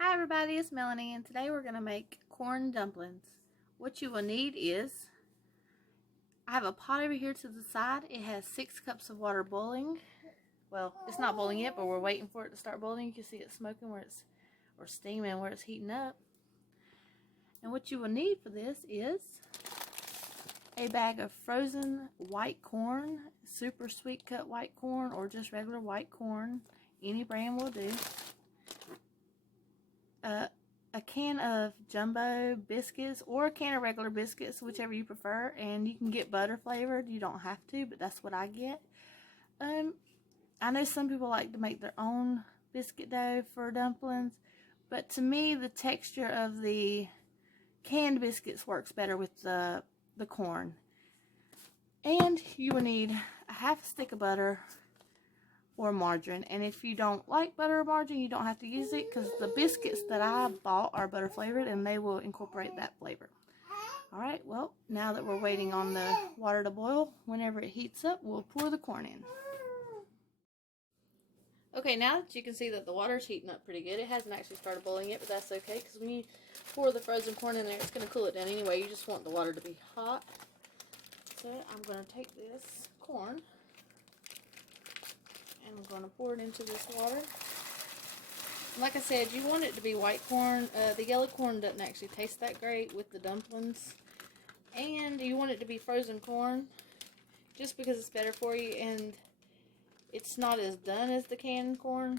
Hi everybody, it's Melanie and today we're going to make corn dumplings. What you will need is, I have a pot over here to the side. It has 6 cups of water boiling. Well, it's not boiling yet, but we're waiting for it to start boiling. You can see it smoking or steaming where it's heating up. And what you will need for this is a bag of frozen white corn, super sweet cut white corn or just regular white corn. Any brand will do. A can of jumbo biscuits or a can of regular biscuits, whichever you prefer, and you can get butter flavored. You don't have to, but that's what I get. I know some people like to make their own biscuit dough for dumplings, but to me the texture of the canned biscuits works better with the corn. And you will need a half a stick of butter or margarine, and if you don't like butter or margarine, you don't have to use it, because the biscuits that I bought are butter flavored and they will incorporate that flavor. Alright, well, now that we're waiting on the water to boil, whenever it heats up, we'll pour the corn in. Okay, now that you can see that the water's heating up pretty good, it hasn't actually started boiling yet, but that's okay, because when you pour the frozen corn in there, it's going to cool it down anyway. You just want the water to be hot. So I'm going to take this corn and I'm going to pour it into this water. Like I said, you want it to be white corn. The yellow corn doesn't actually taste that great with the dumplings. And you want it to be frozen corn, just because it's better for you, and it's not as done as the canned corn.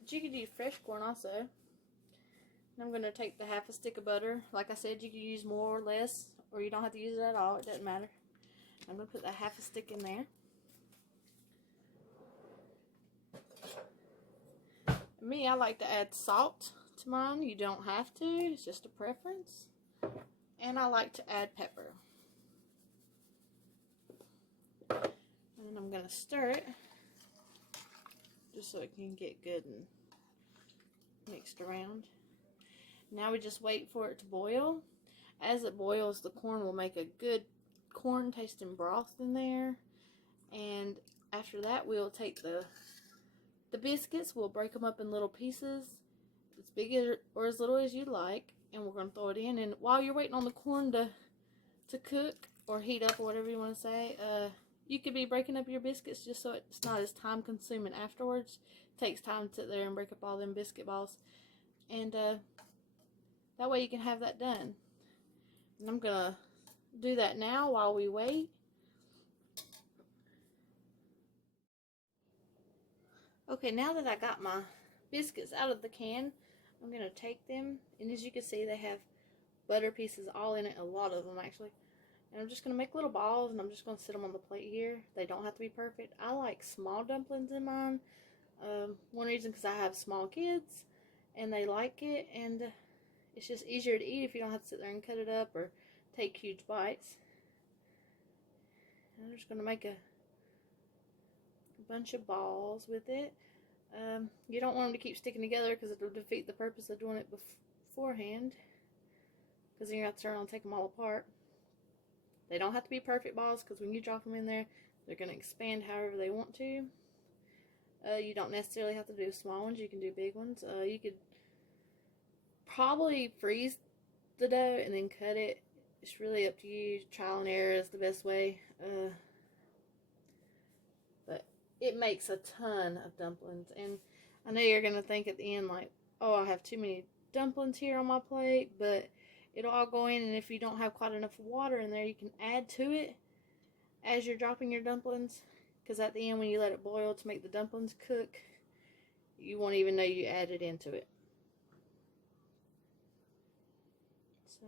But you could use fresh corn also. And I'm going to take the half a stick of butter. Like I said, you can use more or less, or you don't have to use it at all. It doesn't matter. I'm going to put that half a stick in there. Me, I like to add salt to mine. You don't have to. It's just a preference. And I like to add pepper. And I'm going to stir it just so it can get good and mixed around. Now we just wait for it to boil. As it boils, the corn will make a good corn tasting broth in there. And after that, we'll take the biscuits, we'll break them up in little pieces, as big or as little as you like, and we're going to throw it in. And while you're waiting on the corn to cook or heat up or whatever you want to say, you could be breaking up your biscuits just so it's not as time consuming afterwards. It takes time to sit there and break up all them biscuit balls, and that way you can have that done. And I'm going to do that now while we wait. Okay, now that I got my biscuits out of the can, I'm going to take them, and as you can see, they have butter pieces all in it, a lot of them actually. And I'm just going to make little balls, and I'm just going to sit them on the plate here. They don't have to be perfect. I like small dumplings in mine. One reason, because I have small kids, and they like it, and it's just easier to eat if you don't have to sit there and cut it up or take huge bites. And I'm just going to make a bunch of balls with it. You don't want them to keep sticking together, because it will defeat the purpose of doing it beforehand, because then you have to turn around and take them all apart. They don't have to be perfect balls, because when you drop them in there, they're going to expand however they want to. You don't necessarily have to do small ones. You can do big ones. You could probably freeze the dough and then cut it. It's really up to you. Trial and error is the best way. But it makes a ton of dumplings. And I know you're going to think at the end, like, oh, I have too many dumplings here on my plate. But it'll all go in, and if you don't have quite enough water in there, you can add to it as you're dropping your dumplings. Because at the end, when you let it boil to make the dumplings cook, you won't even know you added into it. So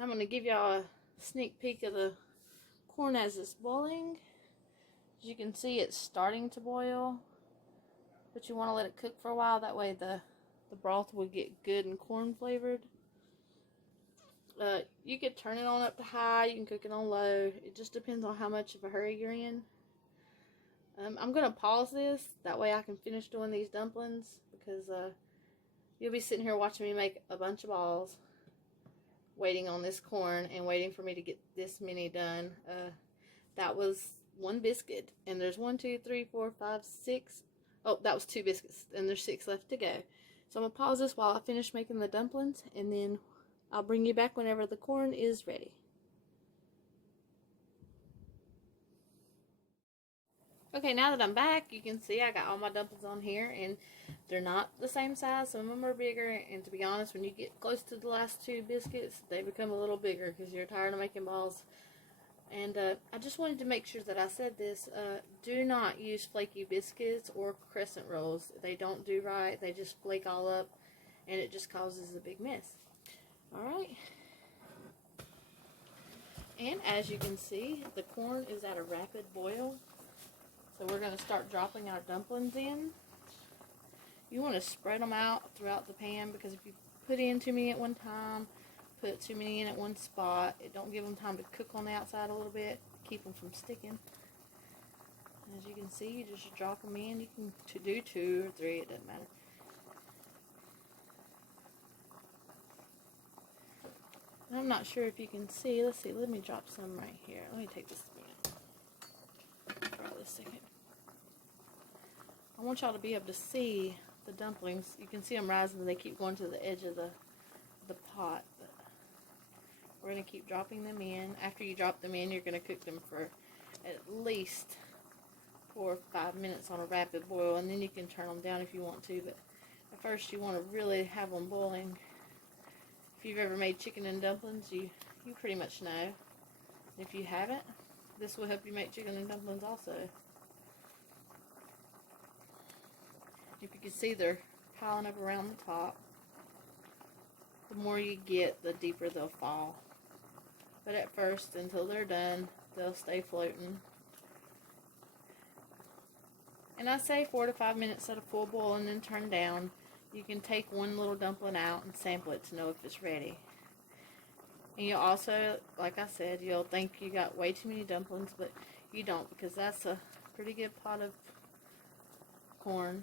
I'm going to give y'all a sneak peek of the corn as it's boiling. As you can see, it's starting to boil, but you want to let it cook for a while. That way the broth will get good and corn flavored. You could turn it on up to high. You can cook it on low. It just depends on how much of a hurry you're in. I'm going to pause this. That way I can finish doing these dumplings, because you'll be sitting here watching me make a bunch of balls, waiting on this corn and waiting for me to get this many done. That was one biscuit. And there's 1, 2, 3, 4, 5, 6. Oh, that was 2 biscuits. And there's 6 left to go. So I'm going to pause this while I finish making the dumplings. And then I'll bring you back whenever the corn is ready. Okay, now that I'm back, you can see I got all my dumplings on here, and they're not the same size. Some of them are bigger, and to be honest, when you get close to the last 2 biscuits, they become a little bigger because you're tired of making balls. And I just wanted to make sure that I said this. Do not use flaky biscuits or crescent rolls. They don't do right. They just flake all up, and it just causes a big mess. Alright. And as you can see, the corn is at a rapid boil. So we're going to start dropping our dumplings in. You want to spread them out throughout the pan, because if you put in too many at one time, put too many in at one spot, it don't give them time to cook on the outside a little bit, keep them from sticking. As you can see, you just drop them in. You can do 2 or 3, it doesn't matter. And I'm not sure if you can see. Let's see, let me drop some right here. Let me take this spoon. Try this second. I want y'all to be able to see the dumplings. You can see them rising, and they keep going to the edge of the pot. But we're going to keep dropping them in. After you drop them in, you're going to cook them for at least 4 or 5 minutes on a rapid boil, and then you can turn them down if you want to. But at first, you want to really have them boiling. If you've ever made chicken and dumplings, you pretty much know. If you haven't, this will help you make chicken and dumplings also. If you can see, they're piling up around the top. The more you get, the deeper they'll fall. But at first, until they're done, they'll stay floating. And I say 4 to 5 minutes at a full boil and then turn down. You can take one little dumpling out and sample it to know if it's ready. And you'll also, like I said, you'll think you got way too many dumplings, but you don't, because that's a pretty good pot of corn.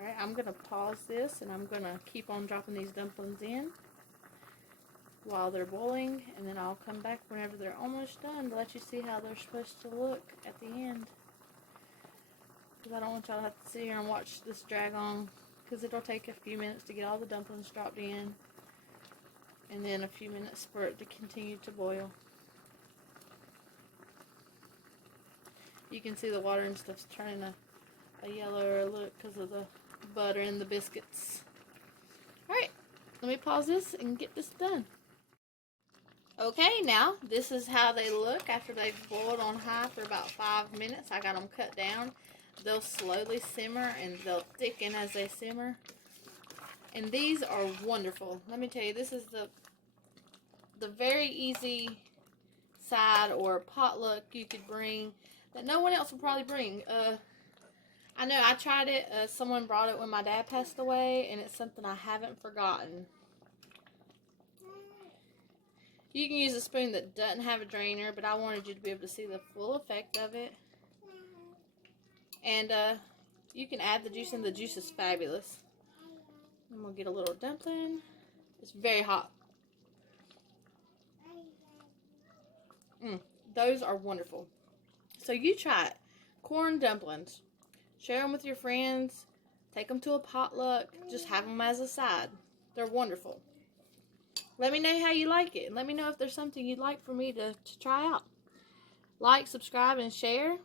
Alright, I'm going to pause this, and I'm going to keep on dropping these dumplings in while they're boiling, and then I'll come back whenever they're almost done to let you see how they're supposed to look at the end. Because I don't want y'all to have to sit here and watch this drag on, because it'll take a few minutes to get all the dumplings dropped in, and then a few minutes for it to continue to boil. You can see the water and stuff's turning a yellower look because of the butter and the biscuits. Alright, let me pause this and get this done. Okay, now this is how they look after they've boiled on high for about 5 minutes. I got them cut down. They'll slowly simmer, and they'll thicken as they simmer. And these are wonderful. Let me tell you, this is the very easy side or potluck you could bring that no one else will probably bring. I know I tried it. Someone brought it when my dad passed away, and it's something I haven't forgotten. You can use a spoon that doesn't have a drainer, but I wanted you to be able to see the full effect of it. And you can add the juice, and the juice is fabulous. I'm going to get a little dumpling. It's very hot. Those are wonderful. So you try it. Corn dumplings. Share them with your friends. Take them to a potluck. Just have them as a side. They're wonderful. Let me know how you like it. And let me know if there's something you'd like for me to try out. Like, subscribe, and share.